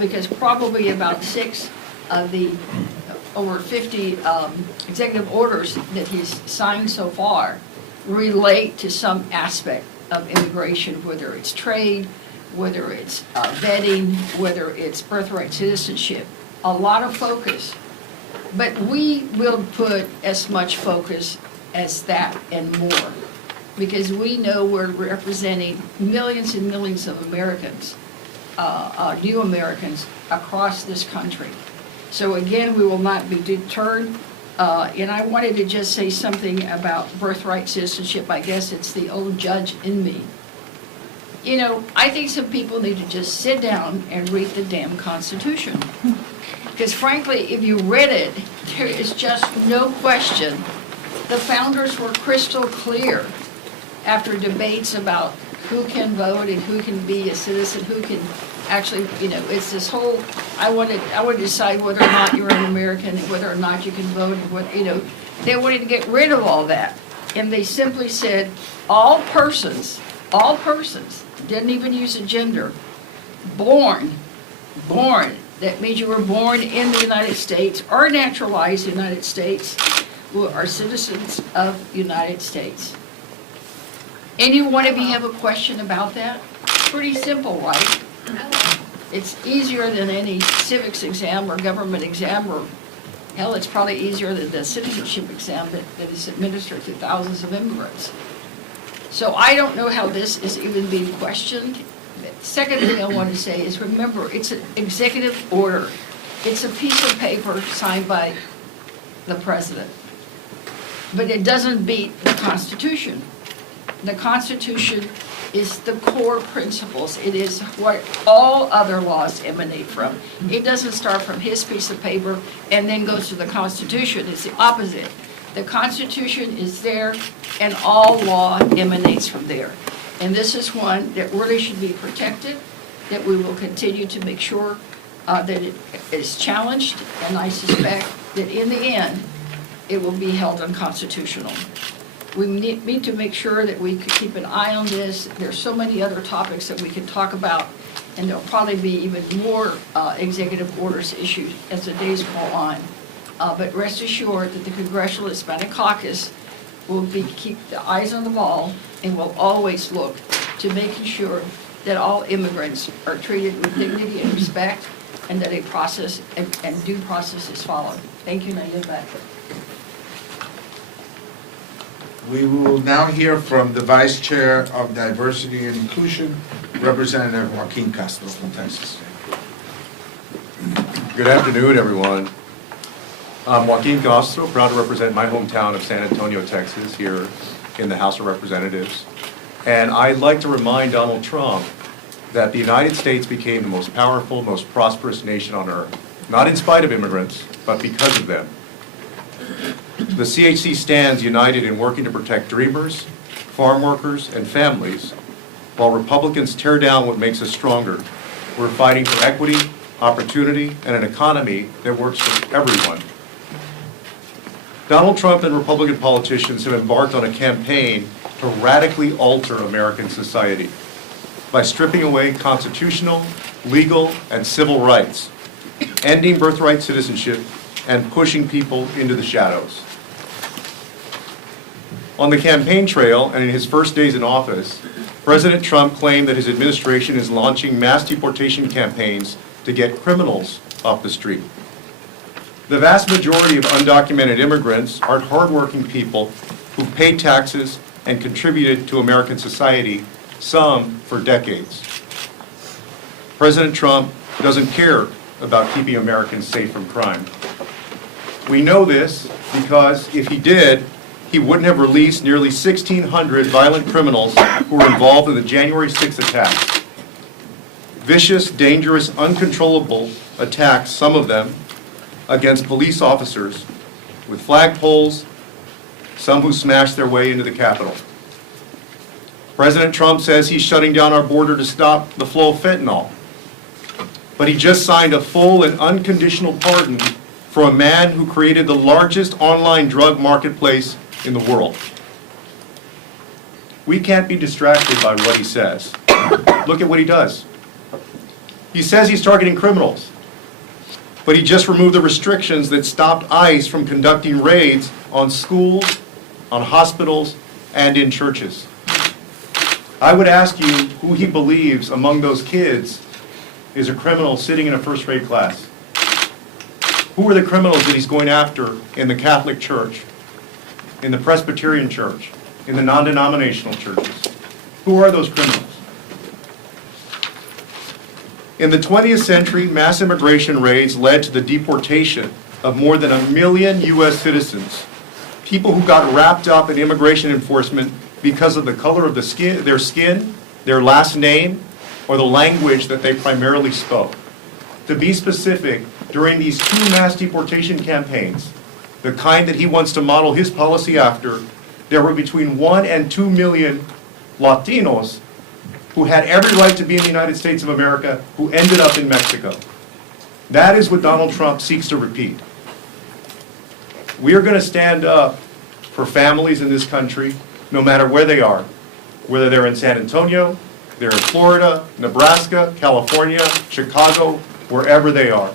because probably about 6 of the over 50 executive orders that he's signed so far relate to some aspect of immigration, whether it's trade, whether it's vetting, whether it's birthright citizenship. A lot of focus. But we will put as much focus as that and more, because we know we're representing millions and millions of Americans, new Americans across this country. So again, we will not be deterred. And I wanted to just say something about birthright citizenship. I guess it's the old judge in me. You know, I think some people need to just sit down and read the damn Constitution. Because frankly, if you read it, there is just no question. The founders were crystal clear after debates about who can vote and who can be a citizen, who can actually, you know, it's this whole, I want to decide whether or not you're an American, whether or not you can vote, and what, you know, they wanted to get rid of all that. And they simply said, all persons, didn't even use a gender, born, that means you were born in the United States or naturalized United States, who are citizens of the United States. Any one of you have a question about that? Pretty simple, right? It's easier than any civics exam or government exam, or hell, it's probably easier than the citizenship exam that is administered to thousands of immigrants. So I don't know how this is even being questioned. The second thing I want to say is, remember, it's an executive order. It's a piece of paper signed by the president. But it doesn't beat the Constitution. The Constitution is the core principles. It is what all other laws emanate from. It doesn't start from his piece of paper and then goes to the Constitution. It's the opposite. The Constitution is there, and all law emanates from there. And this is one that really should be protected, that we will continue to make sure that it is challenged, and I suspect that in the end, it will be held unconstitutional. We need to make sure that we could keep an eye on this. There's so many other topics that we can talk about, and there'll probably be even more executive orders issued as the days go on. But rest assured that the Congressional Hispanic Caucus will keep the eyes on the ball and will always look to making sure that all immigrants are treated with dignity and respect, and that a process and due process is followed. Thank you, and I yield back. We will now hear from the Vice Chair of Diversity and Inclusion, Representative Joaquin Castro from Texas. Good afternoon, everyone. I'm Joaquin Castro, proud to represent my hometown of San Antonio, Texas, here in the House of Representatives. And I'd like to remind Donald Trump that the United States became the most powerful, most prosperous nation on earth, not in spite of immigrants, but because of them. The CHC stands united in working to protect dreamers, farm workers, and families, while Republicans tear down what makes us stronger. We're fighting for equity, opportunity, and an economy that works for everyone. Donald Trump and Republican politicians have embarked on a campaign to radically alter American society by stripping away constitutional, legal, and civil rights, ending birthright citizenship, and pushing people into the shadows. On the campaign trail and in his first days in office, President Trump claimed that his administration is launching mass deportation campaigns to get criminals off the street. The vast majority of undocumented immigrants are hardworking people who've paid taxes and contributed to American society, some for decades. President Trump doesn't care about keeping Americans safe from crime. We know this because if he did, he wouldn't have released nearly 1,600 violent criminals who were involved in the January 6th attacks. Vicious, dangerous, uncontrollable attacks, some of them, against police officers with flagpoles, some who smashed their way into the Capitol. President Trump says he's shutting down our border to stop the flow of fentanyl. But he just signed a full and unconditional pardon for a man who created the largest online drug marketplace in the world. We can't be distracted by what he says. Look at what he does. He says he's targeting criminals, but he just removed the restrictions that stopped ICE from conducting raids on schools, on hospitals, and in churches. I would ask you who he believes among those kids is a criminal sitting in a first-grade class. Who are the criminals that he's going after in the Catholic Church, in the Presbyterian Church, in the non-denominational churches? Who are those criminals? In the 20th century, mass immigration raids led to the deportation of more than 1 million U.S. citizens, people who got wrapped up in immigration enforcement because of the color of their skin, their last name, or the language that they primarily spoke. To be specific, during these 2 mass deportation campaigns, the kind that he wants to model his policy after, there were between 1 and 2 million Latinos who had every right to be in the United States of America who ended up in Mexico. That is what Donald Trump seeks to repeat. We are going to stand up for families in this country, no matter where they are, whether they're in San Antonio, they're in Florida, Nebraska, California, Chicago, wherever they are.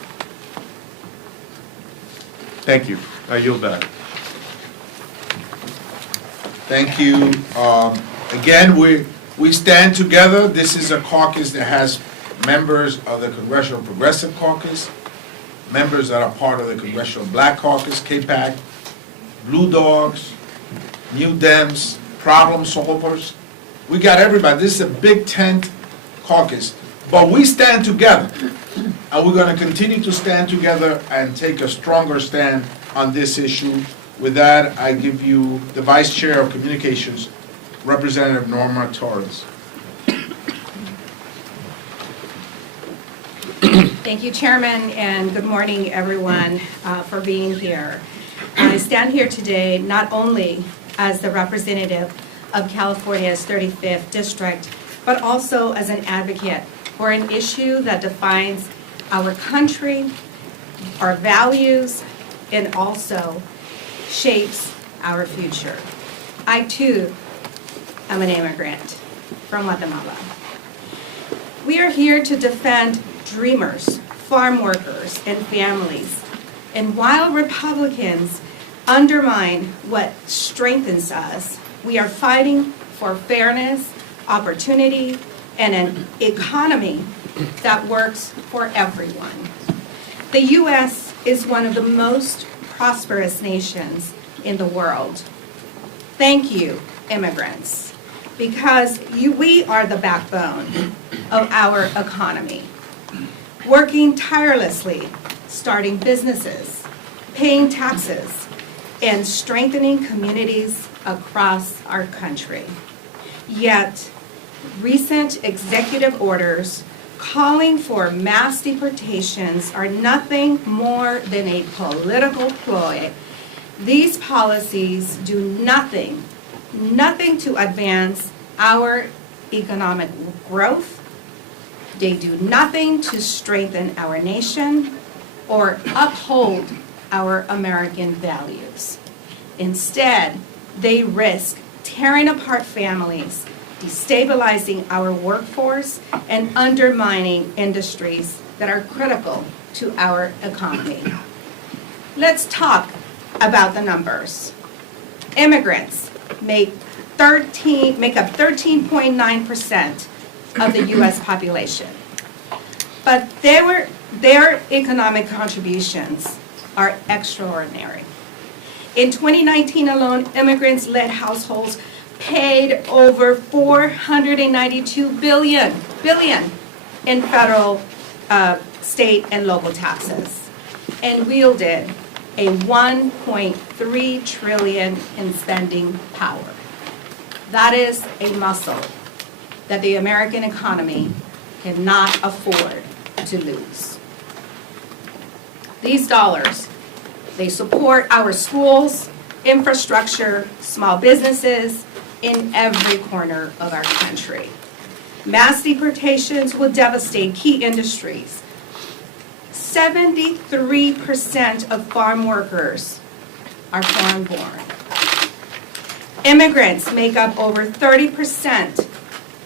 Thank you. I yield back. Thank you. Again, we stand together. This is a caucus that has members of the Congressional Progressive Caucus, members that are part of the Congressional Black Caucus, KPAC, Blue Dogs, New Dems, Problem Solvers. We got everybody. This is a big tent caucus. But we stand together. And we're going to continue to stand together and take a stronger stand on this issue. With that, I give you the Vice Chair of Communications, Representative Norma Torres. Thank you, Chairman, and good morning, everyone, for being here. I stand here today not only as the representative of California's 35th District, but also as an advocate for an issue that defines our country, our values, and also shapes our future. I, too, am an immigrant from Guatemala. We are here to defend dreamers, farm workers, and families. And while Republicans undermine what strengthens us, we are fighting for fairness, opportunity, and an economy that works for everyone. The U.S. is one of the most prosperous nations in the world. Thank you, immigrants, because we are the backbone of our economy. Working tirelessly, starting businesses, paying taxes, and strengthening communities across our country. Yet, recent executive orders calling for mass deportations are nothing more than a political ploy. These policies do nothing to advance our economic growth. They do nothing to strengthen our nation or uphold our American values. Instead, they risk tearing apart families, destabilizing our workforce, and undermining industries that are critical to our economy. Let's talk about the numbers. Immigrants make up 13.9% of the U.S. population. But their economic contributions are extraordinary. In 2019 alone, immigrants-led households paid over $492 billion in federal, state, and local taxes, and wielded a $1.3 trillion in spending power. That is a muscle that the American economy cannot afford to lose. These dollars, they support our schools, infrastructure, small businesses in every corner of our country. Mass deportations will devastate key industries. 73% of farm workers are foreign-born. Immigrants make up over 30%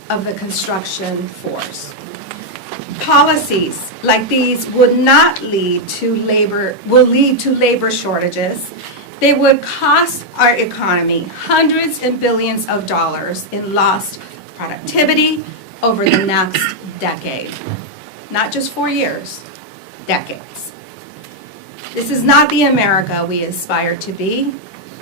of the construction force. Policies like these would not lead to labor shortages. They would cost our economy hundreds and billions of dollars in lost productivity over the next decade. Not just 4 years, decades. This is not the America we aspire to be.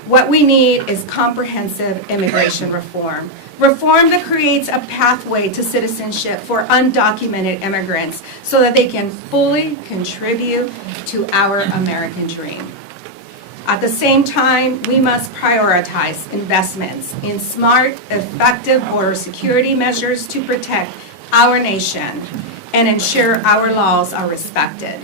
What we need is comprehensive immigration reform. Reform that creates a pathway to citizenship for undocumented immigrants so that they can fully contribute to our American dream. At the same time, we must prioritize investments in smart, effective border security measures to protect our nation and ensure our laws are respected.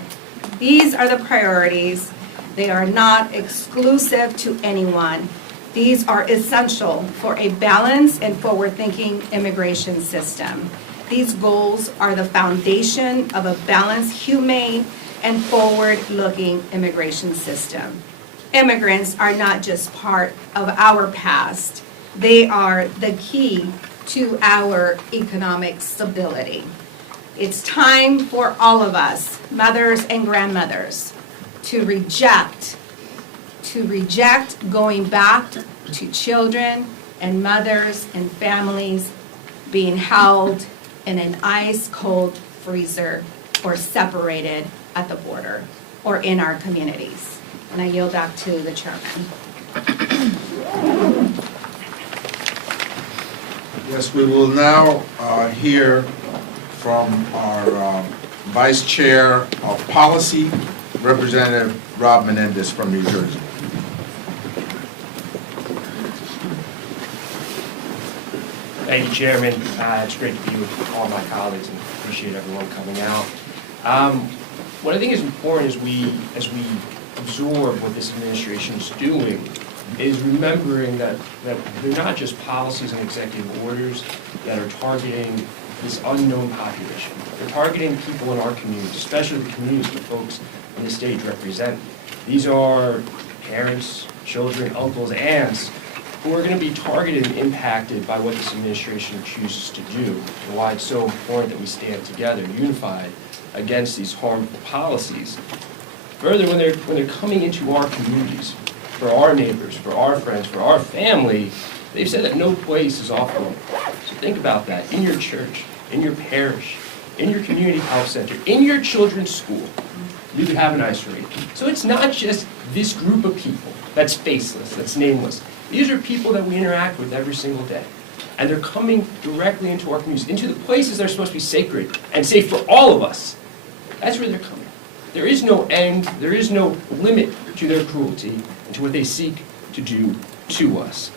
These are the priorities. They are not exclusive to anyone. These are essential for a balanced and forward-thinking immigration system. These goals are the foundation of a balanced, humane, and forward-looking immigration system. Immigrants are not just part of our past. They are the key to our economic stability. It's time for all of us, mothers and grandmothers, to reject going back to children and mothers and families being held in an ice-cold freezer or separated at the border or in our communities. And I yield back to the chairman. Yes, we will now hear from our Vice Chair of Policy, Representative Rob Menendez from New Jersey. Thank you, Chairman. It's great to be with all my colleagues and appreciate everyone coming out. What I think is important as we absorb what this administration is doing is remembering that they're not just policies and executive orders that are targeting this unknown population. They're targeting people in our communities, especially the communities the folks in the state represent. These are parents, children, uncles, aunts, who are going to be targeted and impacted by what this administration chooses to do, and why it's so important that we stand together, unified, against these harmful policies. Further, when they're coming into our communities, for our neighbors, for our friends, for our family, they've said that no place is off limits. So think about that in your church, in your parish, in your community health center, in your children's school. You could have an ICE raid. So it's not just this group of people that's faceless, that's nameless. These are people that we interact with every single day. And they're coming directly into our communities, into the places that are supposed to be sacred and safe for all of us. That's where they're coming. There is no end, there is no limit to their cruelty and to what they seek to do to us.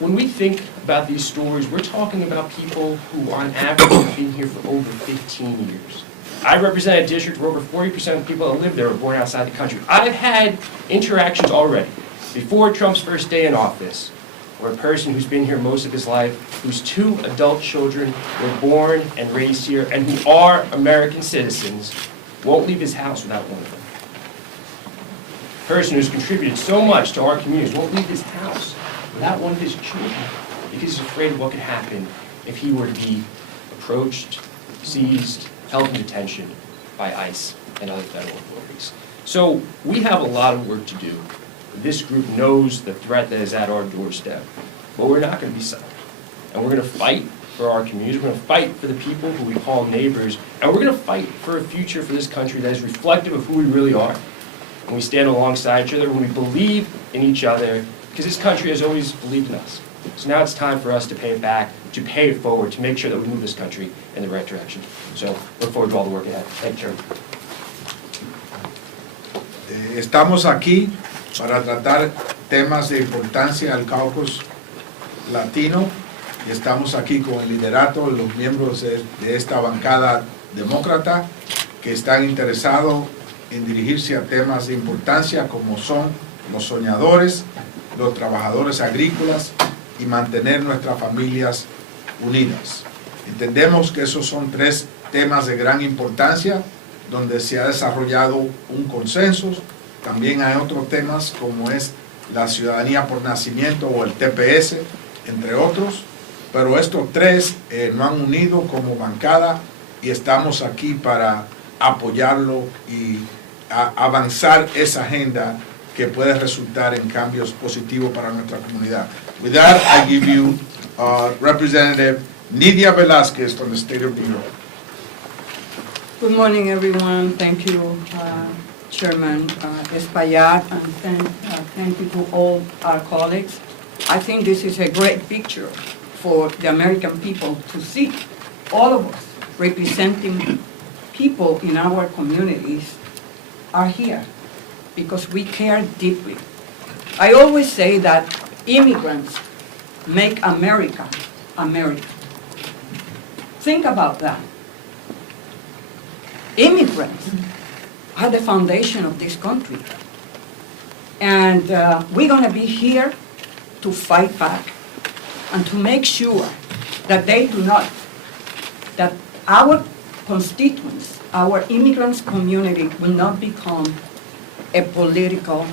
When we think about these stories, we're talking about people who on average have been here for over 15 years. I represent a district where over 40% of the people that live there were born outside the country. I've had interactions already, before Trump's first day in office, where a person who's been here most of his life, whose 2 adult children were born and raised here, and who are American citizens, won't leave his house without one of them. A person who's contributed so much to our communities won't leave his house without one of his children, because he's afraid of what could happen if he were to be approached, seized, held in detention by ICE and other federal authorities. So we have a lot of work to do. This group knows the threat that is at our doorstep, but we're not going to be silent. And we're going to fight for our communities, we're going to fight for the people who we call neighbors, and we're going to fight for a future for this country that is reflective of who we really are. When we stand alongside each other, when we believe in each other, because this country has always believed in us. So now it's time for us to pay it back, to pay it forward, to make sure that we move this country in the right direction. So look forward to all the work ahead. Thank you, Chairman. Estamos aquí para tratar temas de importancia al caucus latino y estamos aquí con el liderato, los miembros de esta bancada demócrata que están interesados en dirigirse a temas de importancia como son los soñadores, los trabajadores agrícolas y mantener nuestras familias unidas. Entendemos que esos son 3 temas de gran importancia donde se ha desarrollado un consenso. También hay otros temas como es la ciudadanía por nacimiento o el TPS, entre otros, pero estos 3 nos han unido como bancada y estamos aquí para apoyarlo y avanzar esa agenda que puede resultar en cambios positivos para nuestra comunidad. With that, I give you Representative Nidia Velázquez from the state of New York. Good morning, everyone. Thank you, Chairman Espaillat, and thank you to all our colleagues. I think this is a great picture for the American people to see all of us representing people in our communities are here because we care deeply. I always say that immigrants make America America. Think about that. Immigrants are the foundation of this country. And we're going to be here to fight back and to make sure that they do not, that our constituents, our immigrants community will not become a political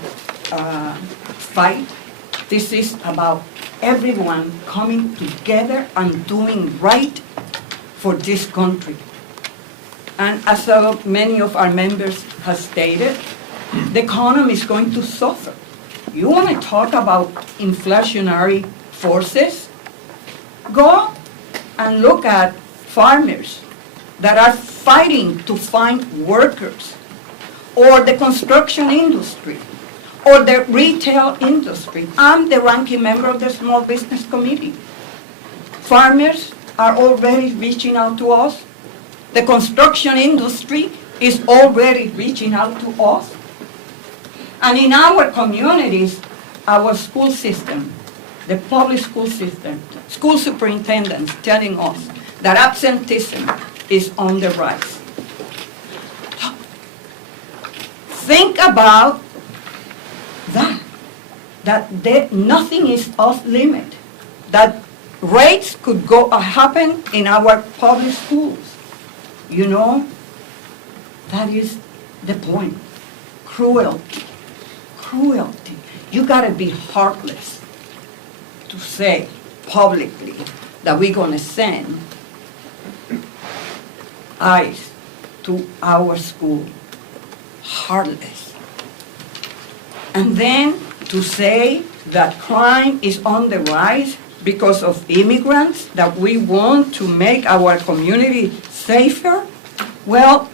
fight. This is about everyone coming together and doing right for this country. And as many of our members have stated, the economy is going to suffer. You want to talk about inflationary forces? Go and look at farmers that are fighting to find workers, or the construction industry, or the retail industry. I'm the ranking member of the Small Business Committee. Farmers are already reaching out to us. The construction industry is already reaching out to us. And in our communities, our school system, the public school system, school superintendents telling us that absenteeism is on the rise. Think about that nothing is off limit, that rates could happen in our public schools. You know, that is the point. Cruelty. Cruelty. You gotta be heartless to say publicly that we're gonna send ICE to our school. Heartless. And then to say that crime is on the rise because of immigrants, that we want to make our community safer? Well,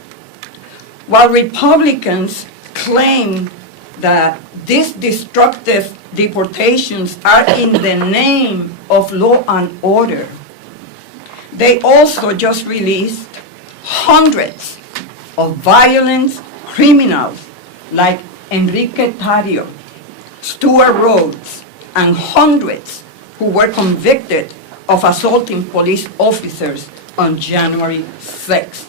while Republicans claim that these destructive deportations are in the name of law and order, they also just released hundreds of violent criminals like Enrique Tario, Stuart Rhodes, and hundreds who were convicted of assaulting police officers on January 6th.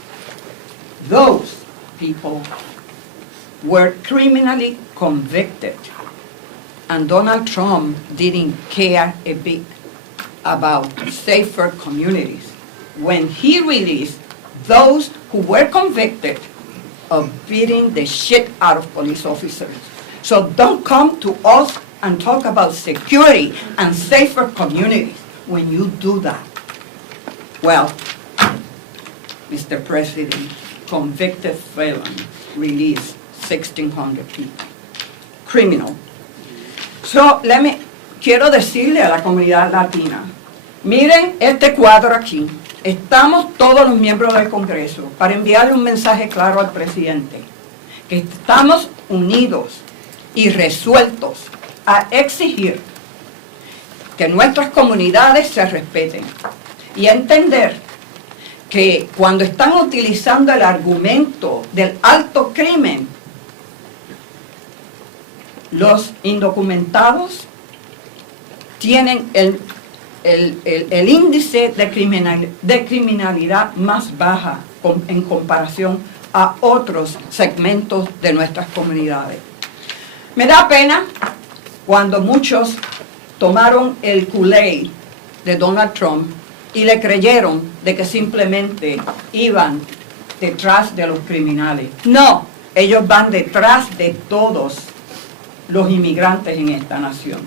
Those people were criminally convicted, and Donald Trump didn't care a bit about safer communities when he released those who were convicted of beating the shit out of police officers. So don't come to us and talk about security and safer communities when you do that. Well, Mr. President, convicted felon released 1,600 people. Criminal. So, quiero decirle a la comunidad latina, miren este cuadro aquí. Estamos todos los miembros del Congreso para enviarle un mensaje claro al presidente, que estamos unidos y resueltos a exigir que nuestras comunidades se respeten y a entender que cuando están utilizando el argumento del alto crimen, los indocumentados tienen el índice de criminalidad más baja en comparación a otros segmentos de nuestras comunidades. Me da pena cuando muchos tomaron el Kool-Aid de Donald Trump y le creyeron de que simplemente iban detrás de los criminales. No, ellos van detrás de todos los inmigrantes en esta nación.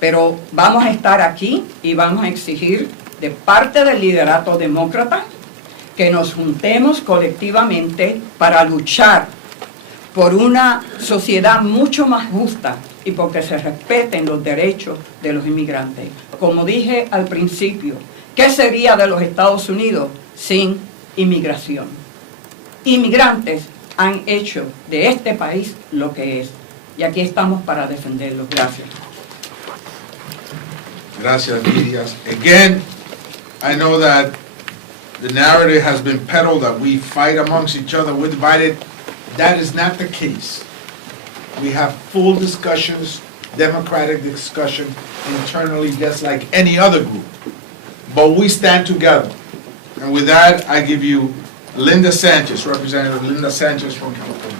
Pero vamos a estar aquí y vamos a exigir de parte del liderato demócrata que que nos juntemos colectivamente para luchar por una sociedad mucho más justa y porque se respeten los derechos de los inmigrantes. Como dije al principio, ¿qué sería de los Estados Unidos sin inmigración? Inmigrantes han hecho de este país lo que es, y aquí estamos para defenderlos. Gracias. Gracias, Lidia. Again, I know that the narrative has been peddled that we fight amongst each other, we're divided. That is not the case. We have full discussions, democratic discussion internally, just like any other group. But we stand together. And with that, I give you Linda Sanchez, Representative Linda Sanchez from California.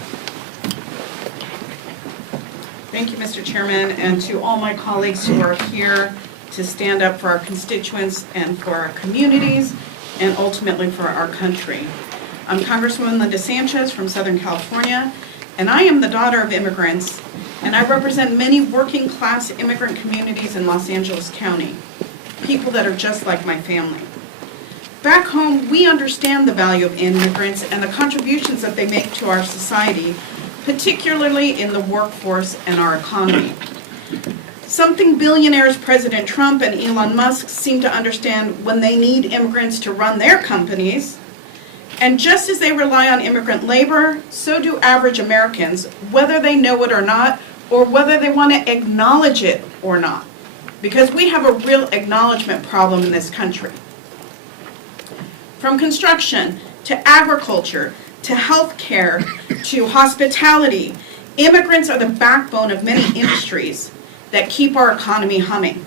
Thank you, Mr. Chairman, and to all my colleagues who are here to stand up for our constituents and for our communities and ultimately for our country. I'm Congresswoman Linda Sanchez from Southern California, and I am the daughter of immigrants, and I represent many working-class immigrant communities in Los Angeles County, people that are just like my family. Back home, we understand the value of immigrants and the contributions that they make to our society, particularly in the workforce and our economy. Something billionaires President Trump and Elon Musk seem to understand when they need immigrants to run their companies. And just as they rely on immigrant labor, so do average Americans, whether they know it or not, or whether they want to acknowledge it or not. Because we have a real acknowledgement problem in this country. From construction to agriculture to healthcare to hospitality, immigrants are the backbone of many industries that keep our economy humming.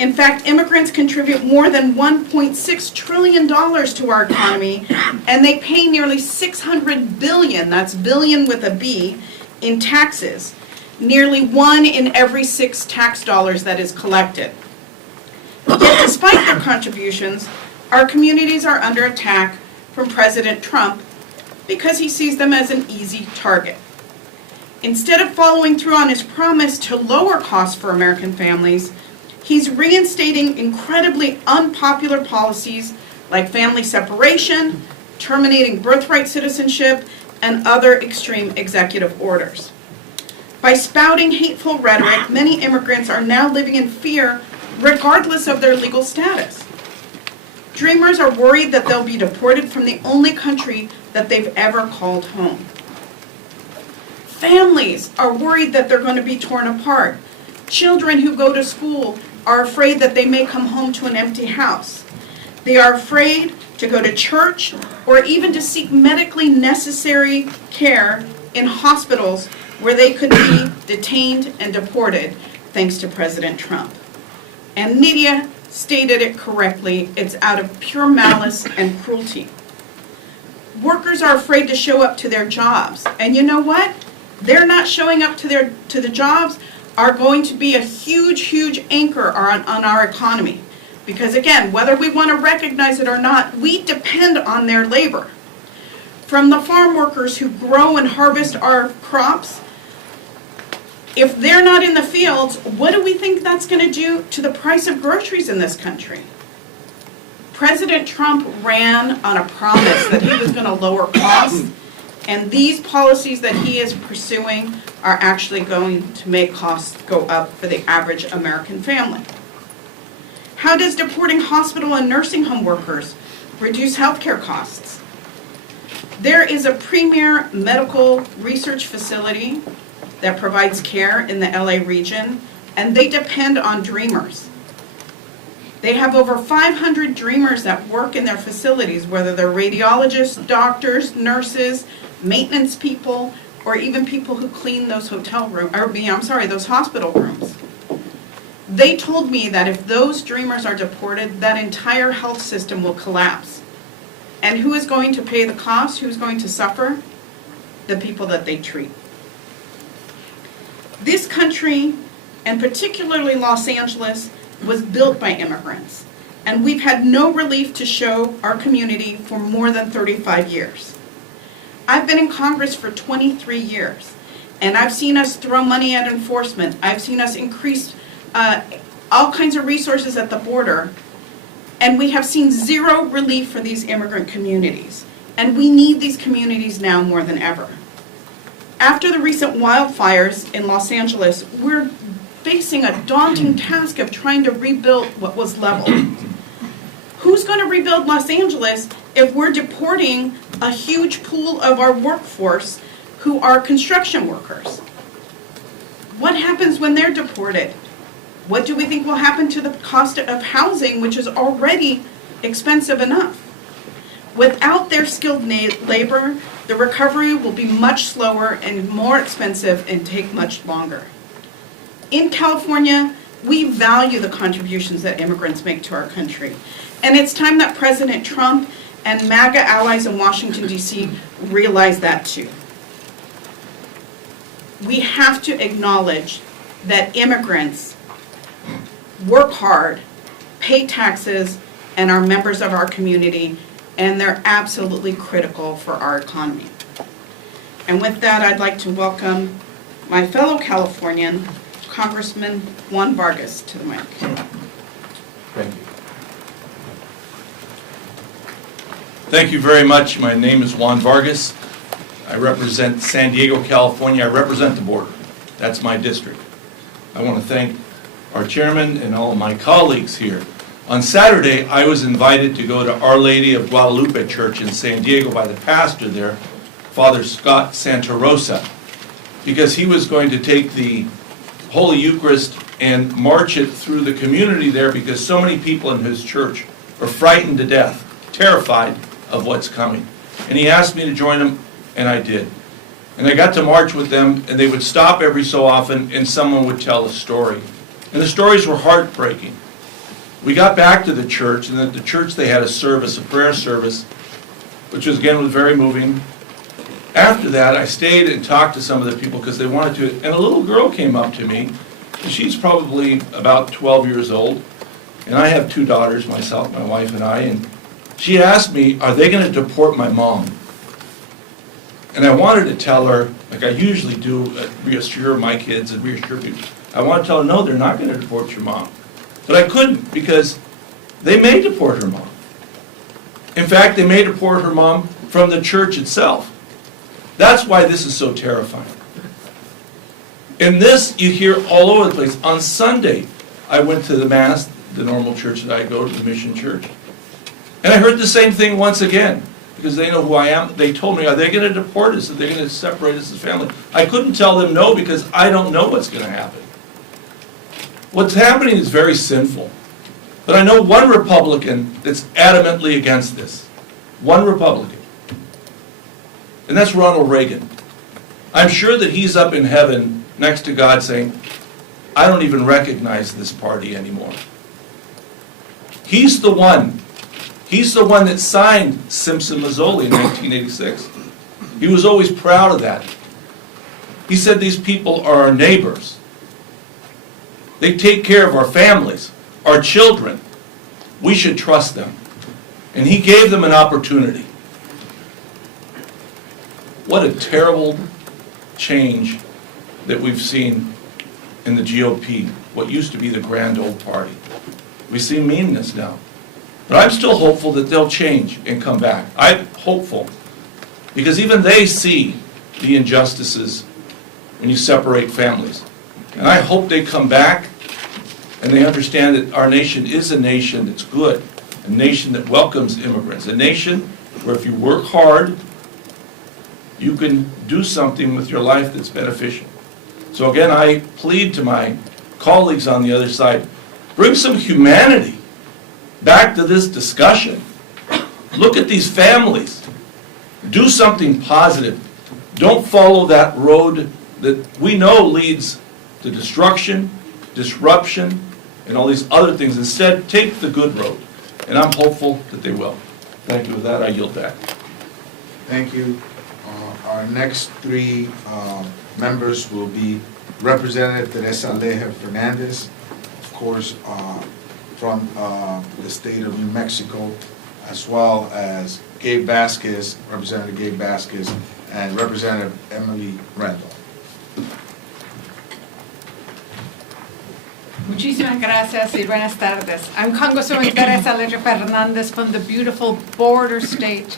In fact, immigrants contribute more than $1.6 trillion to our economy, and they pay nearly $600 billion, that's billion with a B, in taxes, nearly 1 in every 6 tax dollars that is collected. Yet despite their contributions, our communities are under attack from President Trump because he sees them as an easy target. Instead of following through on his promise to lower costs for American families, he's reinstating incredibly unpopular policies like family separation, terminating birthright citizenship, and other extreme executive orders. By spouting hateful rhetoric, many immigrants are now living in fear regardless of their legal status. Dreamers are worried that they'll be deported from the only country that they've ever called home. Families are worried that they're going to be torn apart. Children who go to school are afraid that they may come home to an empty house. They are afraid to go to church or even to seek medically necessary care in hospitals where they could be detained and deported thanks to President Trump. And Nydia stated it correctly, it's out of pure malice and cruelty. Workers are afraid to show up to their jobs. And you know what? They're not showing up to the jobs are going to be a huge, huge anchor on our economy. Because again, whether we want to recognize it or not, we depend on their labor. From the farm workers who grow and harvest our crops, if they're not in the fields, what do we think that's going to do to the price of groceries in this country? President Trump ran on a promise that he was going to lower costs, and these policies that he is pursuing are actually going to make costs go up for the average American family. How does deporting hospital and nursing home workers reduce healthcare costs? There is a premier medical research facility that provides care in the LA region, and they depend on Dreamers. They have over 500 Dreamers that work in their facilities, whether they're radiologists, doctors, nurses, maintenance people, or even people who clean those those hospital rooms. They told me that if those Dreamers are deported, that entire health system will collapse. And who is going to pay the cost? Who's going to suffer? The people that they treat. This country, and particularly Los Angeles, was built by immigrants. And we've had no relief to show our community for more than 35 years. I've been in Congress for 23 years, and I've seen us throw money at enforcement. I've seen us increase all kinds of resources at the border. And we have seen zero relief for these immigrant communities. And we need these communities now more than ever. After the recent wildfires in Los Angeles, we're facing a daunting task of trying to rebuild what was leveled. Who's going to rebuild Los Angeles if we're deporting a huge pool of our workforce who are construction workers? What happens when they're deported? What do we think will happen to the cost of housing, which is already expensive enough? Without their skilled labor, the recovery will be much slower and more expensive and take much longer. In California, we value the contributions that immigrants make to our country. And it's time that President Trump and MAGA allies in Washington, D.C. realize that too. We have to acknowledge that immigrants work hard, pay taxes, and are members of our community, and they're absolutely critical for our economy. And with that, I'd like to welcome my fellow Californian, Congressman Juan Vargas, to the mic. Thank you. Thank you very much. My name is Juan Vargas. I represent San Diego, California. I represent the border. That's my district. I want to thank our chairman and all of my colleagues here. On Saturday, I was invited to go to Our Lady of Guadalupe Church in San Diego by the pastor there, Father Scott Santa Rosa, because he was going to take the Holy Eucharist and march it through the community there because so many people in his church are frightened to death, terrified of what's coming. And he asked me to join him, and I did. And I got to march with them, and they would stop every so often, and someone would tell a story. And the stories were heartbreaking. We got back to the church, and at the church they had a service, a prayer service, which was very moving. After that, I stayed and talked to some of the people because they wanted to, and a little girl came up to me, and she's probably about 12 years old, and I have two daughters, myself, my wife, and I, and she asked me, are they going to deport my mom? And I wanted to tell her, like I usually do, reassure my kids and reassure people. I want to tell her, no, they're not going to deport your mom. But I couldn't because they may deport her mom. In fact, they may deport her mom from the church itself. That's why this is so terrifying. And this you hear all over the place. On Sunday, I went to the Mass, the normal church that I go to, the Mission Church. And I heard the same thing once again, because they know who I am. They told me, are they going to deport us? Are they going to separate us as family? I couldn't tell them no because I don't know what's going to happen. What's happening is very sinful. But I know one Republican that's adamantly against this. One Republican. And that's Ronald Reagan. I'm sure that he's up in heaven next to God saying, I don't even recognize this party anymore. He's the one that signed Simpson-Mazzoli in 1986. He was always proud of that. He said these people are our neighbors. They take care of our families, our children. We should trust them. And he gave them an opportunity. What a terrible change that we've seen in the GOP, what used to be the grand old party. We see meanness now. But I'm still hopeful that they'll change and come back. I'm hopeful. Because even they see the injustices when you separate families. And I hope they come back and they understand that our nation is a nation that's good, a nation that welcomes immigrants, a nation where if you work hard, you can do something with your life that's beneficial. So again, I plead to my colleagues on the other side, bring some humanity back to this discussion. Look at these families. Do something positive. Don't follow that road that we know leads to destruction, disruption, and all these other things. Instead, take the good road. And I'm hopeful that they will. Thank you. With that, I yield back. Thank you. Our next three members will be Representative Teresa Aleja Fernandez, of course, from the state of New Mexico, as well as Gabe Vasquez, Representative Gabe Vasquez, and Representative Emily Randall. Muchísimas gracias y buenas tardes. I'm Congresswoman Teresa Leger Fernandez from the beautiful border state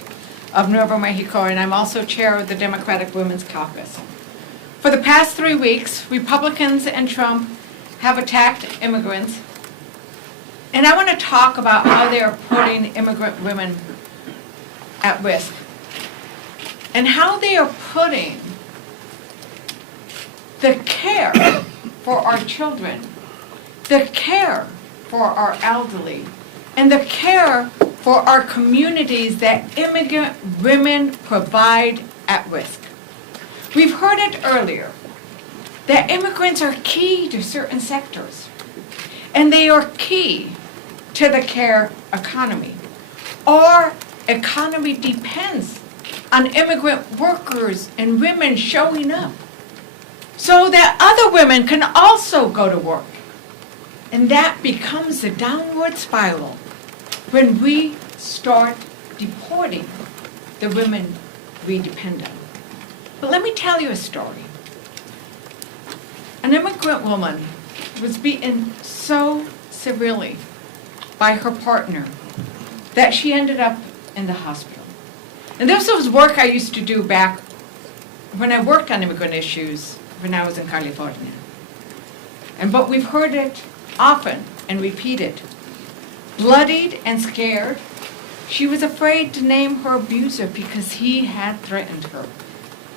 of Nuevo Mexico, and I'm also chair of the Democratic Women's Caucus. For the past 3 weeks, Republicans and Trump have attacked immigrants, and I want to talk about how they are putting immigrant women at risk, and how they are putting the care for our children, the care for our elderly, and the care for our communities that immigrant women provide at risk. We've heard it earlier, that immigrants are key to certain sectors, and they are key to the care economy. Our economy depends on immigrant workers and women showing up so that other women can also go to work. And that becomes a downward spiral when we start deporting the women we depend on. But let me tell you a story. An immigrant woman was beaten so severely by her partner that she ended up in the hospital. And this was work I used to do back when I worked on immigrant issues when I was in California. But we've heard it often and repeated. Bloodied and scared, she was afraid to name her abuser because he had threatened her.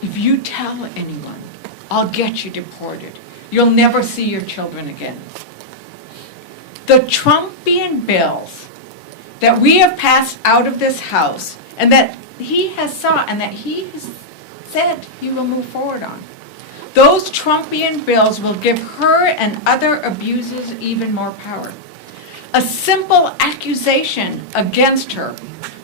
If you tell anyone, I'll get you deported. You'll never see your children again. The Trumpian bills that we have passed out of this House and that he has sought and that he has said he will move forward on, those Trumpian bills will give her and other abusers even more power. A simple accusation against her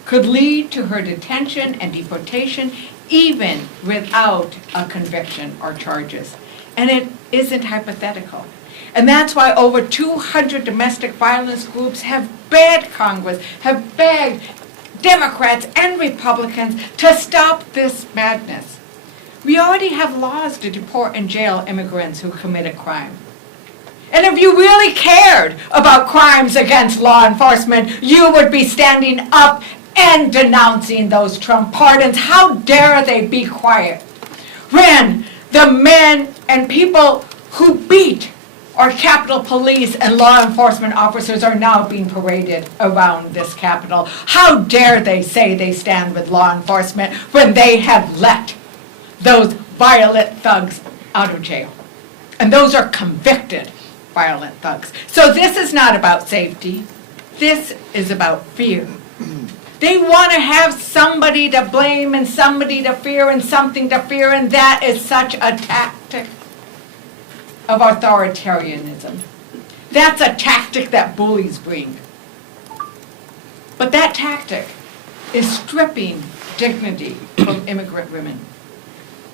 could lead to her detention and deportation even without a conviction or charges. And it isn't hypothetical. And that's why over 200 domestic violence groups have begged Congress, have begged Democrats and Republicans to stop this madness. We already have laws to deport and jail immigrants who commit a crime. And if you really cared about crimes against law enforcement, you would be standing up and denouncing those Trump pardons. How dare they be quiet when the men and people who beat our Capitol Police and law enforcement officers are now being paraded around this Capitol? How dare they say they stand with law enforcement when they have let those violent thugs out of jail? And those are convicted violent thugs. So this is not about safety. This is about fear. They want to have somebody to blame and somebody to fear and something to fear, and that is such a tactic of authoritarianism. That's a tactic that bullies bring. But that tactic is stripping dignity from immigrant women.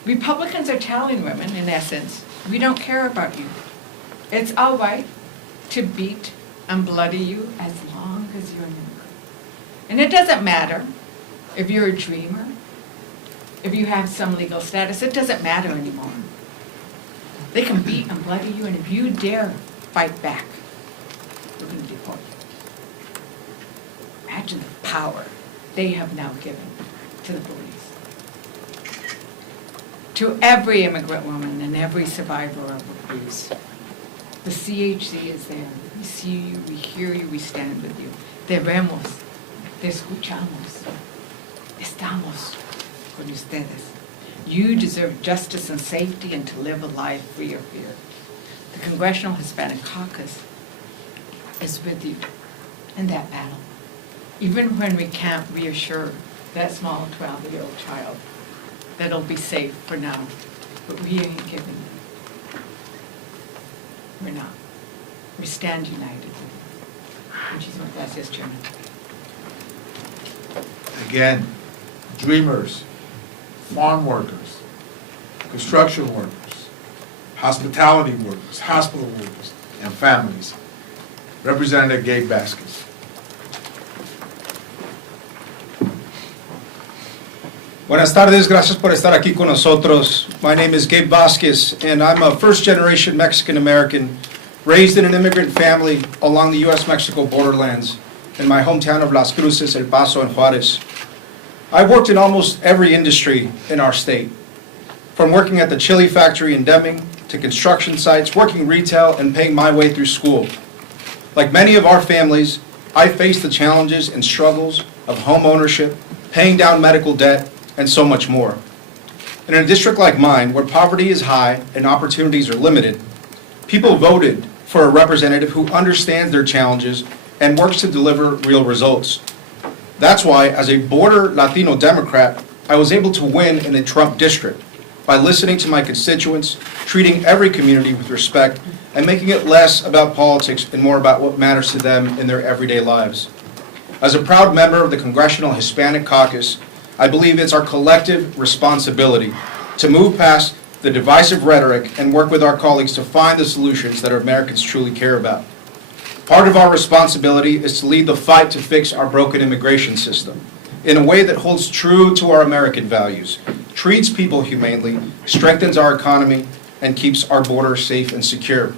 Republicans are telling women, in essence, we don't care about you. It's all right to beat and bloody you as long as you're an immigrant. And it doesn't matter if you're a dreamer, if you have some legal status, it doesn't matter anymore. They can beat and bloody you, and if you dare fight back, we're going to deport you. Imagine the power they have now given to the police. To every immigrant woman and every survivor of abuse. The CHC is there. We see you, we hear you, we stand with you. Te vemos, te escuchamos. Estamos con ustedes. You deserve justice and safety and to live a life free of fear. The Congressional Hispanic Caucus is with you in that battle. Even when we can't reassure that small 12-year-old child that it'll be safe for now, but we ain't giving them. We're not. We stand united with you. Muchísimas gracias, Chairman. Again, dreamers, farm workers, construction workers, hospitality workers, hospital workers, and families. Representative Gabe Vasquez. Buenas tardes, gracias por estar aquí con nosotros. My name is Gabe Vasquez, and I'm a first-generation Mexican-American Raised in an immigrant family along the U.S.-Mexico borderlands in my hometown of Las Cruces, El Paso, and Juarez, I've worked in almost every industry in our state, from working at the chili factory in Deming to construction sites, working retail, and paying my way through school. Like many of our families, I faced the challenges and struggles of home ownership, paying down medical debt, and so much more. In a district like mine, where poverty is high and opportunities are limited, people voted for a representative who understands their challenges and works to deliver real results. That's why, as a border Latino Democrat, I was able to win in a Trump district by listening to my constituents, treating every community with respect, and making it less about politics and more about what matters to them in their everyday lives. As a proud member of the Congressional Hispanic Caucus, I believe it's our collective responsibility to move past the divisive rhetoric and work with our colleagues to find the solutions that our Americans truly care about. Part of our responsibility is to lead the fight to fix our broken immigration system in a way that holds true to our American values, treats people humanely, strengthens our economy, and keeps our borders safe and secure.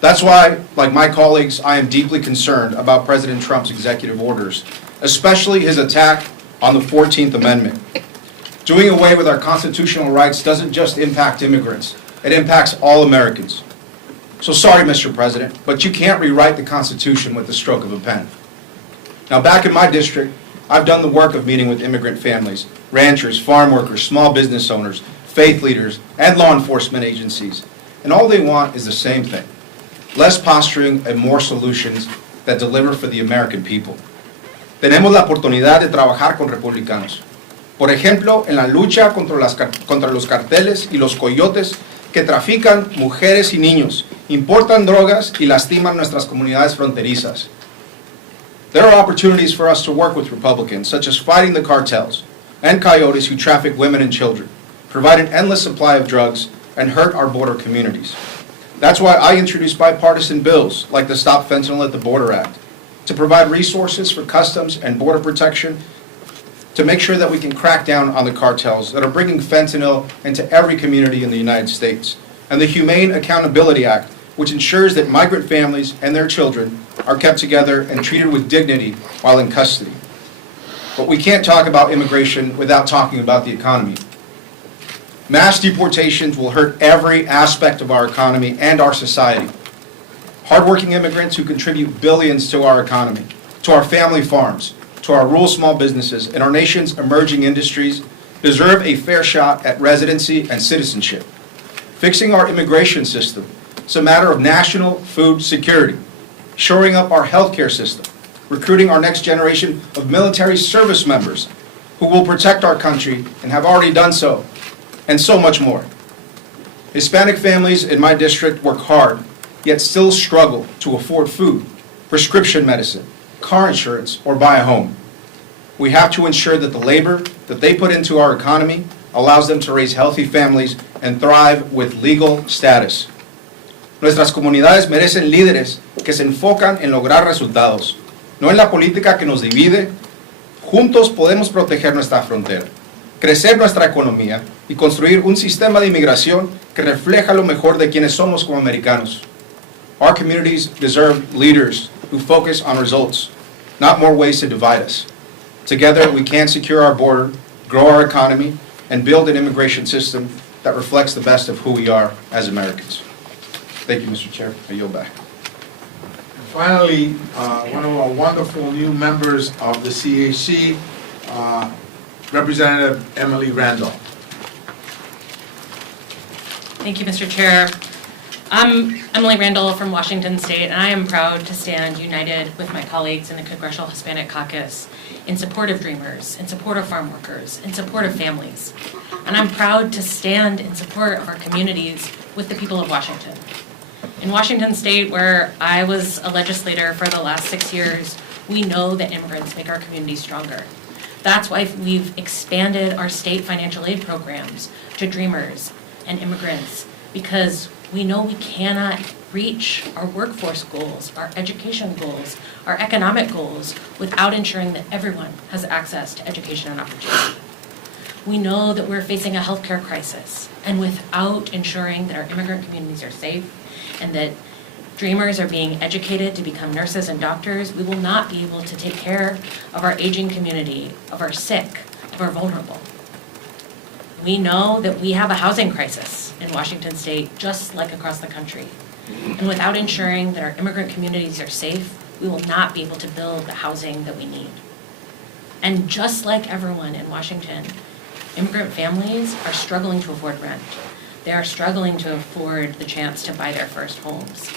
That's why, like my colleagues, I am deeply concerned about President Trump's executive orders, especially his attack on the 14th Amendment. Doing away with our constitutional rights doesn't just impact immigrants, it impacts all Americans. So sorry, Mr. President, but you can't rewrite the Constitution with the stroke of a pen. Now, back in my district, I've done the work of meeting with immigrant families, ranchers, farm workers, small business owners, faith leaders, and law enforcement agencies. And all they want is the same thing: less posturing and more solutions that deliver for the American people. Tenemos la oportunidad de trabajar con republicanos. Por ejemplo, en la lucha contra los carteles y los coyotes que trafican mujeres y niños, importan drogas y lastiman nuestras comunidades fronterizas. There are opportunities for us to work with Republicans, such as fighting the cartels and coyotes who traffic women and children, provide an endless supply of drugs, and hurt our border communities. That's why I introduced bipartisan bills like the Stop Fentanyl at the Border Act, to provide resources for customs and border protection, to make sure that we can crack down on the cartels that are bringing fentanyl into every community in the United States, and the Humane Accountability Act, which ensures that migrant families and their children are kept together and treated with dignity while in custody. But we can't talk about immigration without talking about the economy. Mass deportations will hurt every aspect of our economy and our society. Hardworking immigrants who contribute billions to our economy, to our family farms, to our rural small businesses, and our nation's emerging industries deserve a fair shot at residency and citizenship. Fixing our immigration system is a matter of national food security, shoring up our healthcare system, recruiting our next generation of military service members who will protect our country and have already done so, and so much more. Hispanic families in my district work hard, yet still struggle to afford food, prescription medicine, car insurance, or buy a home. We have to ensure that the labor that they put into our economy allows them to raise healthy families and thrive with legal status. Nuestras comunidades merecen líderes que se enfocan en lograr resultados, no en la política que nos divide. Juntos podemos proteger nuestra frontera, crecer nuestra economía y construir un sistema de inmigración que refleja lo mejor de quienes somos como americanos. Our communities deserve leaders who focus on results, not more ways to divide us. Together, we can secure our border, grow our economy, and build an immigration system that reflects the best of who we are as Americans. Thank you, Mr. Chair. I yield back. Finally, one of our wonderful new members of the CHC, Representative Emily Randolph. Thank you, Mr. Chair. I'm Emily Randall from Washington State, and I am proud to stand united with my colleagues in the Congressional Hispanic Caucus in support of Dreamers, in support of farm workers, in support of families. And I'm proud to stand in support of our communities with the people of Washington. In Washington State, where I was a legislator for the last 6 years, we know that immigrants make our communities stronger. That's why we've expanded our state financial aid programs to Dreamers and immigrants, because we know we cannot reach our workforce goals, our education goals, our economic goals without ensuring that everyone has access to education and opportunity. We know that we're facing a healthcare crisis, and without ensuring that our immigrant communities are safe and that Dreamers are being educated to become nurses and doctors. We will not be able to take care of our aging community, of our sick, of our vulnerable. We know that we have a housing crisis in Washington State, just like across the country. And without ensuring that our immigrant communities are safe, we will not be able to build the housing that we need. And just like everyone in Washington, immigrant families are struggling to afford rent. They are struggling to afford the chance to buy their first homes.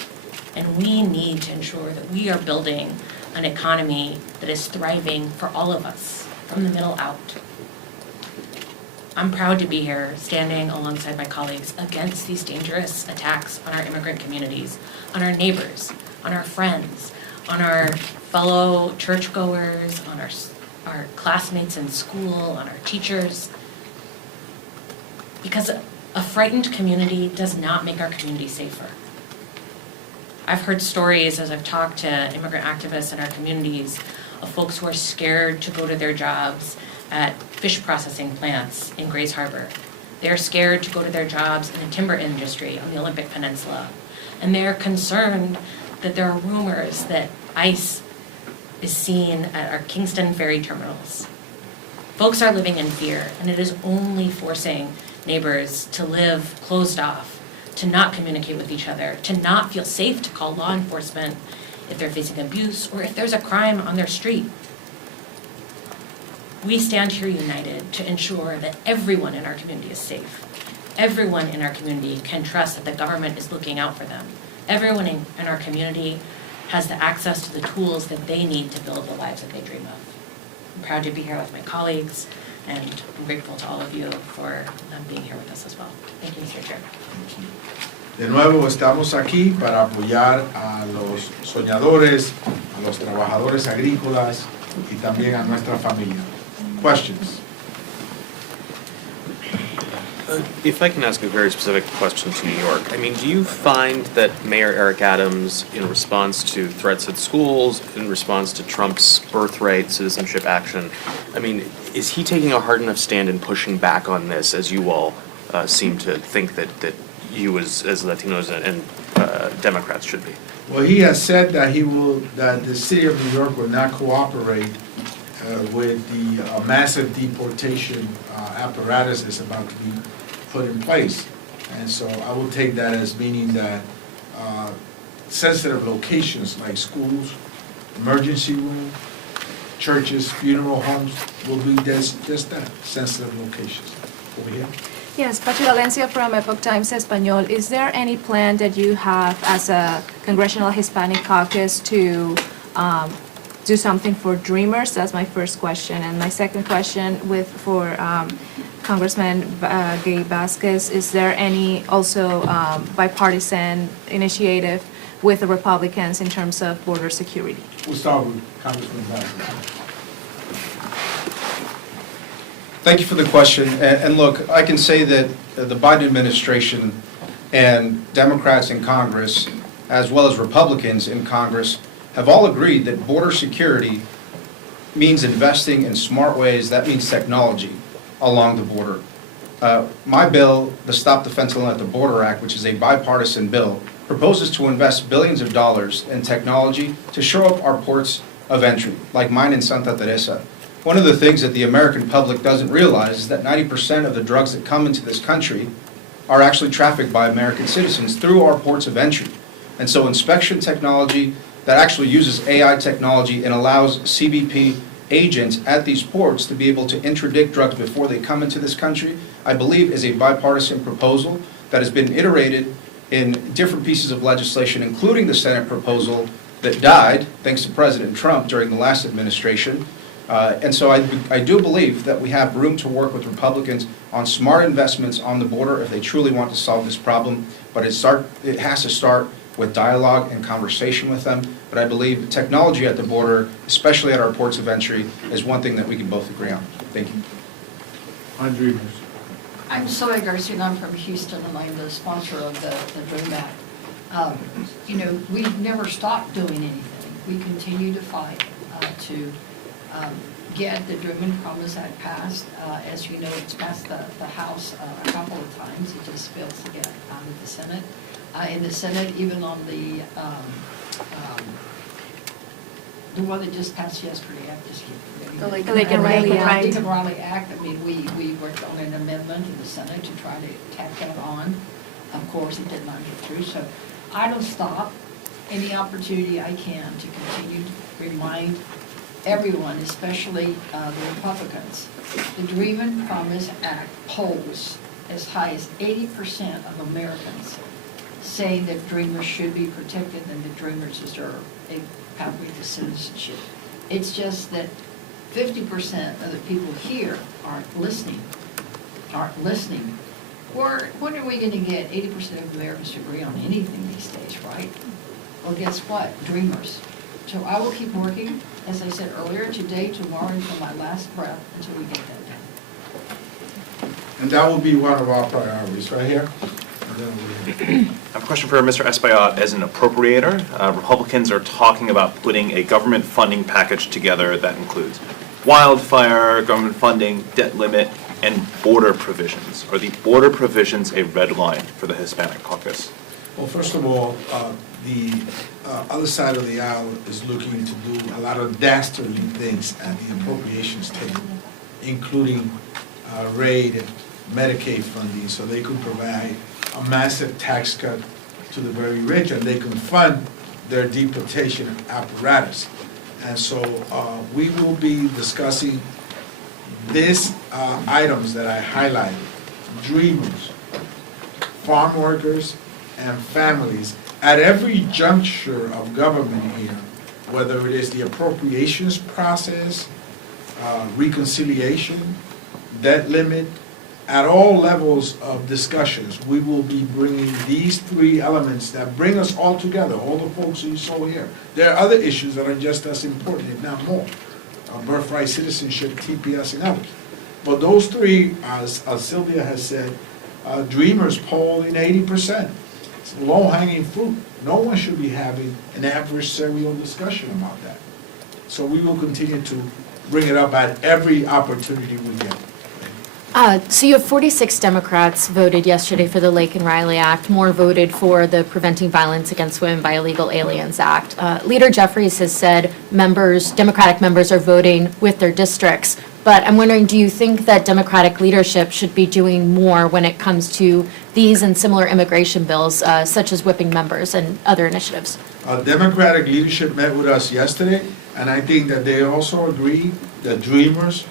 And we need to ensure that we are building an economy that is thriving for all of us, from the middle out. I'm proud to be here, standing alongside my colleagues against these dangerous attacks on our immigrant communities, on our neighbors, on our friends, on our fellow churchgoers, on our classmates in school, on our teachers. Because a frightened community does not make our community safer. I've heard stories as I've talked to immigrant activists in our communities of folks who are scared to go to their jobs at fish processing plants in Grays Harbor. They're scared to go to their jobs in the timber industry on the Olympic Peninsula. And they're concerned that there are rumors that ICE is seen at our Kingston ferry terminals. Folks are living in fear, and it is only forcing neighbors to live closed off, to not communicate with each other, to not feel safe to call law enforcement if they're facing abuse or if there's a crime on their street. We stand here united to ensure that everyone in our community is safe. Everyone in our community can trust that the government is looking out for them. Everyone in our community has the access to the tools that they need to build the lives that they dream of. I'm proud to be here with my colleagues, and I'm grateful to all of you for being here with us as well. Thank you, Mr. Chair. De nuevo, estamos aquí para apoyar a los soñadores, a los trabajadores agrícolas y también a nuestra familia. Questions? If I can ask a very specific question to New York, I mean, do you find that Mayor Eric Adams, in response to threats at schools, in response to Trump's birthright citizenship action, I mean, is he taking a hard enough stand and pushing back on this, as you all seem to think that you as Latinos and Democrats should be? Well, he has said that that the city of New York will not cooperate with the massive deportation apparatus that's about to be put in place. And so I will take that as meaning that sensitive locations like schools, emergency room, churches, funeral homes will be just that, sensitive locations. Over here. Yes, Pachi Valencia from Epoch Times Español. Is there any plan that you have as a Congressional Hispanic Caucus to do something for Dreamers? That's my first question. And my second question for Congressman Gay Vasquez, is there any also bipartisan initiative with the Republicans in terms of border security? We'll start with Congressman Vasquez. Thank you for the question. And look, I can say that the Biden administration and Democrats in Congress, as well as Republicans in Congress, have all agreed that border security means investing in smart ways. That means technology along the border. My bill, the Stop the Fentanyl at the Border Act, which is a bipartisan bill, proposes to invest billions of dollars in technology to shore up our ports of entry, like mine in Santa Teresa. One of the things that the American public doesn't realize is that 90% of the drugs that come into this country are actually trafficked by American citizens through our ports of entry. And so inspection technology that actually uses AI technology and allows CBP agents at these ports to be able to interdict drugs before they come into this country, I believe is a bipartisan proposal that has been iterated in different pieces of legislation, including the Senate proposal that died, thanks to President Trump, during the last administration. And so I do believe that we have room to work with Republicans on smart investments on the border if they truly want to solve this problem. But it has to start with dialogue and conversation with them. But I believe technology at the border, especially at our ports of entry, is one thing that we can both agree on. Thank you. On Dreamers. I'm Zoe Garcia, and I'm from Houston, and I'm the sponsor of the Dream Act. We've never stopped doing anything. We continue to fight to get the Dream and Promise Act passed. As you know, it's passed the House a couple of times. It just fails to get out of the Senate. in the Senate, even on the one that just passed yesterday, I just keep forgetting. The Lake and Riley Act. Lake and Riley Act, I mean, we worked on an amendment in the Senate to try to tack that on. Of course, it did not get through, so I don't stop any opportunity I can to continue to remind everyone, especially the Republicans. The Dream and Promise Act polls as high as 80% of Americans saying that dreamers should be protected and that dreamers deserve a pathway to citizenship. It's just that 50% of the people here aren't listening. When are we going to get 80% of Americans to agree on anything these days, right? Well, guess what? Dreamers. So I will keep working, as I said earlier, today, tomorrow, until my last breath, until we get that done. And that will be one of our priorities, right here. And then we'll- I have a question for Mr. Espaillat. As an appropriator, Republicans are talking about putting a government funding package together that includes wildfire, government funding, debt limit, and border provisions. Are the border provisions a red line for the Hispanic Caucus? Well, first of all, the other side of the aisle is looking to do a lot of dastardly things at the appropriations table, including raid Medicaid funding, so they could provide a massive tax cut to the very rich, and they can fund their deportation apparatus. And so we will be discussing these items that I highlighted: dreamers, farm workers, and families at every juncture of government here, whether it is the appropriations process, reconciliation, debt limit, at all levels of discussions, we will be bringing these three elements that bring us all together, all the folks you saw here. There are other issues that are just as important, if not more: birthright, citizenship, TPS, and others. But those three, as Sylvia has said, dreamers poll in 80%. It's low-hanging fruit. No one should be having an adversarial discussion about that. So we will continue to bring it up at every opportunity we get. So you have 46 Democrats voted yesterday for the Lake and Riley Act, more voted for the Preventing Violence Against Women by Illegal Aliens Act. Leader Jeffries has said Democratic members are voting with their districts, but I'm wondering, do you think that Democratic leadership should be doing more when it comes to these and similar immigration bills, such as whipping members and other initiatives? Democratic leadership met with us yesterday, and I think that they also agree that dreamers,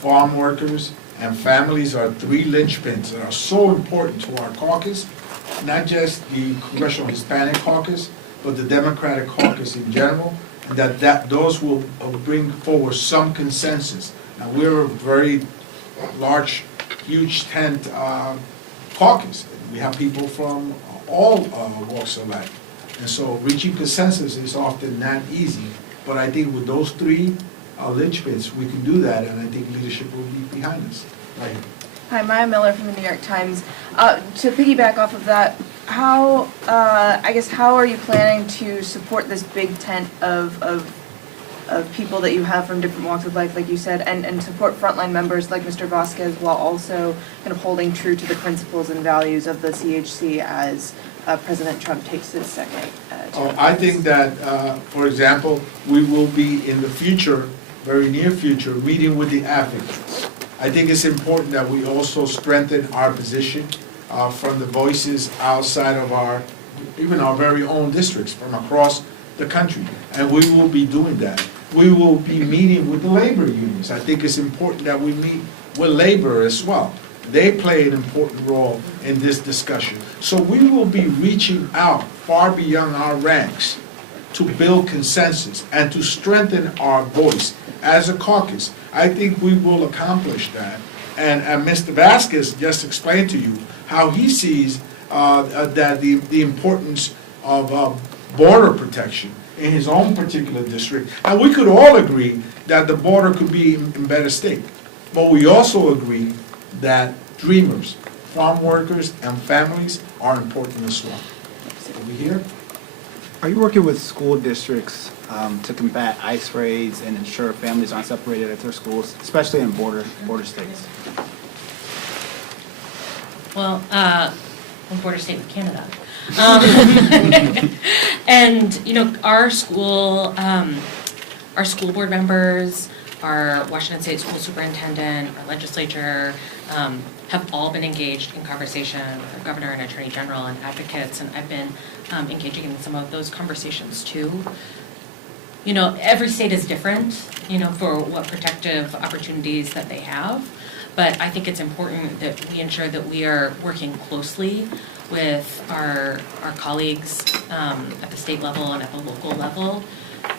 farm workers, and families are three linchpins that are so important to our caucus, not just the Congressional Hispanic Caucus, but the Democratic Caucus in general, and that those will bring forward some consensus. Now, we're a very large, huge tent caucus. We have people from all walks of life. And so reaching consensus is often not easy, but I think with those three linchpins, we can do that, and I think leadership will be behind us. Right. Hi, Maya Miller from the New York Times. To piggyback off of that, how are you planning to support this big tent of people that you have from different walks of life, like you said, and support frontline members like Mr. Vasquez, while also kind of holding true to the principles and values of the CHC as President Trump takes his second term? I think that, for example, we will be in the future, very near future, meeting with the advocates. I think it's important that we also strengthen our position from the voices outside of even our very own districts from across the country, and we will be doing that. We will be meeting with the labor unions. I think it's important that we meet with labor as well. They play an important role in this discussion. So we will be reaching out far beyond our ranks to build consensus and to strengthen our voice as a caucus. I think we will accomplish that. And Mr. Vasquez just explained to you how he sees that the importance of border protection in his own particular district. And we could all agree that the border could be in better state. But we also agree that dreamers, farm workers, and families are important as well. Over here. Are you working with school districts to combat ICE raids and ensure families aren't separated at their schools, especially in border states? Well, border state with Canada. And, you know, our school board members, our Washington State School Superintendent, our legislature, have all been engaged in conversation with our governor and attorney general and advocates, and I've been engaging in some of those conversations too. You know, every state is different, you know, for what protective opportunities that they have, but I think it's important that we ensure that we are working closely with our colleagues at the state level and at the local level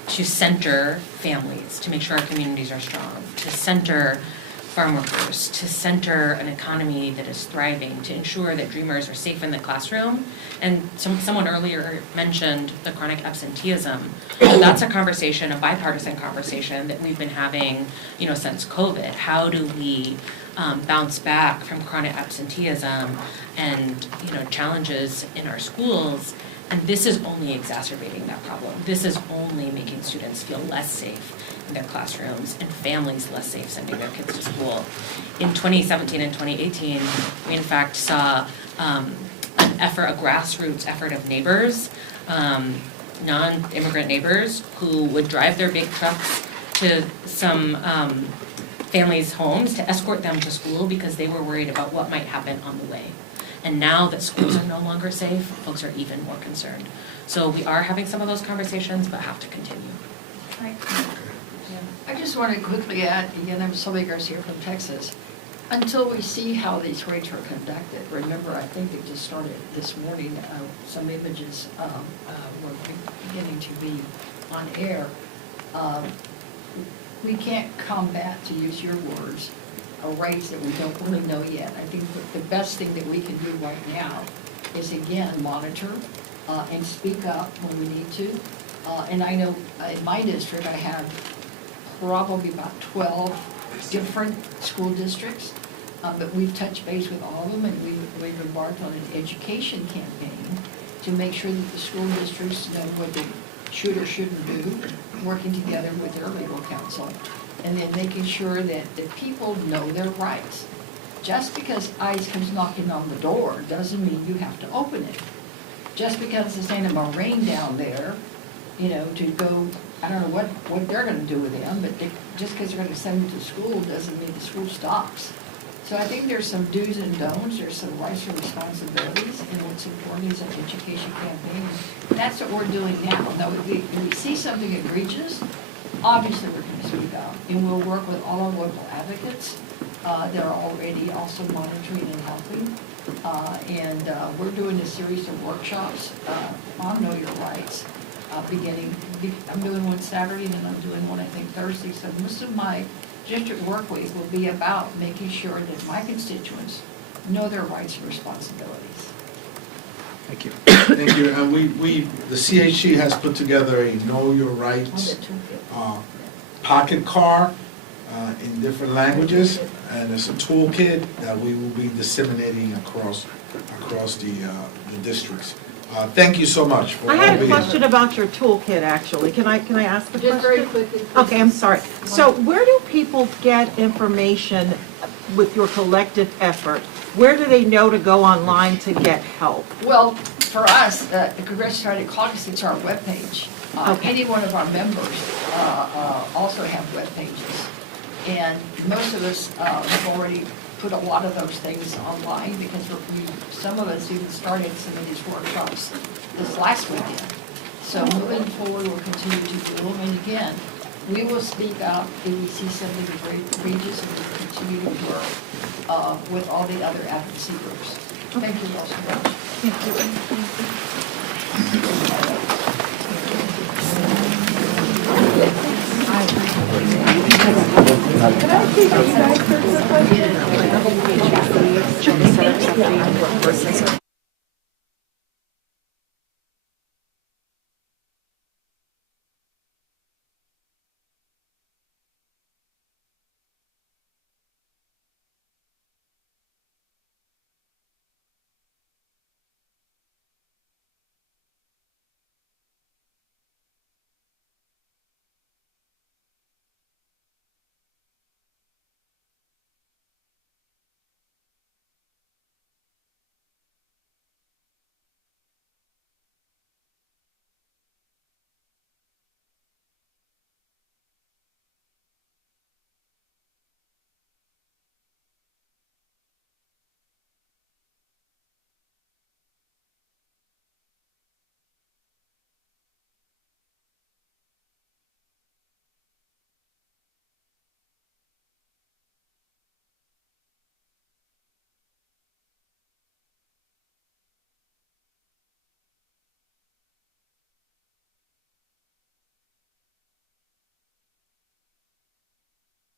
to center families, to make sure our communities are strong, to center farm workers, to center an economy that is thriving, to ensure that dreamers are safe in the classroom. And someone earlier mentioned the chronic absenteeism. That's a conversation, a bipartisan conversation that we've been having, you know, since COVID. How do we bounce back from chronic absenteeism and, you know, challenges in our schools? And this is only exacerbating that problem. This is only making students feel less safe in their classrooms and families less safe sending their kids to school. In 2017 and 2018, we in fact saw an effort, a grassroots effort of neighbors, non-immigrant neighbors who would drive their big trucks to some families' homes to escort them to school because they were worried about what might happen on the way. And now that schools are no longer safe, folks are even more concerned. So we are having some of those conversations, but have to continue. I just want to quickly add, again, I'm Sylvia Garcia from Texas. Until we see how these rates are conducted, remember, I think they just started this morning, some images were beginning to be on air. We can't combat, to use your words, rates that we don't really know yet. I think that the best thing that we can do right now is, again, monitor and speak up when we need to. And I know in my district, I have probably about 12 different school districts, but we've touched base with all of them, and we've embarked on an education campaign to make sure that the school districts know what they should or shouldn't do, working together with their legal counsel, and then making sure that the people know their rights. Just because ICE comes knocking on the door doesn't mean you have to open it. Just because there's ain't a Marine down there, you know, to go, I don't know what they're gonna do with them, but just because they're gonna send them to school doesn't mean the school stops. So I think there's some do's and don'ts, there's some rights and responsibilities, and what's important is an education campaign. And that's what we're doing now. Now, if we see something egregious, obviously we're gonna speak up, and we'll work with all our local advocates. They're already also monitoring and helping. And we're doing a series of workshops on Know Your Rights. I'm doing one Saturday, and then I'm doing one, I think, Thursday. So most of my district work week will be about making sure that my constituents know their rights and responsibilities. Thank you. Thank you. And the CHC has put together a Know Your Rights pocket card in different languages, and it's a toolkit that we will be disseminating across the districts. Thank you so much for I had a being question here. about your toolkit, actually. Can I ask the question? Just very quickly. Okay, I'm sorry. So where do people get information with your collective effort? Where do they know to go online to get help? Well, for us, the Congressional Hispanic Caucus, it's our webpage. Any one of our members also have web pages. And most of us have already put a lot of those things online because some of us even started some of these workshops this last weekend. So moving forward, we'll continue to do them. And again, we will speak up if we see something egregious, and we'll continue to work with all the other advocacy groups. Thank you all so much. Can I please ask you guys for a question?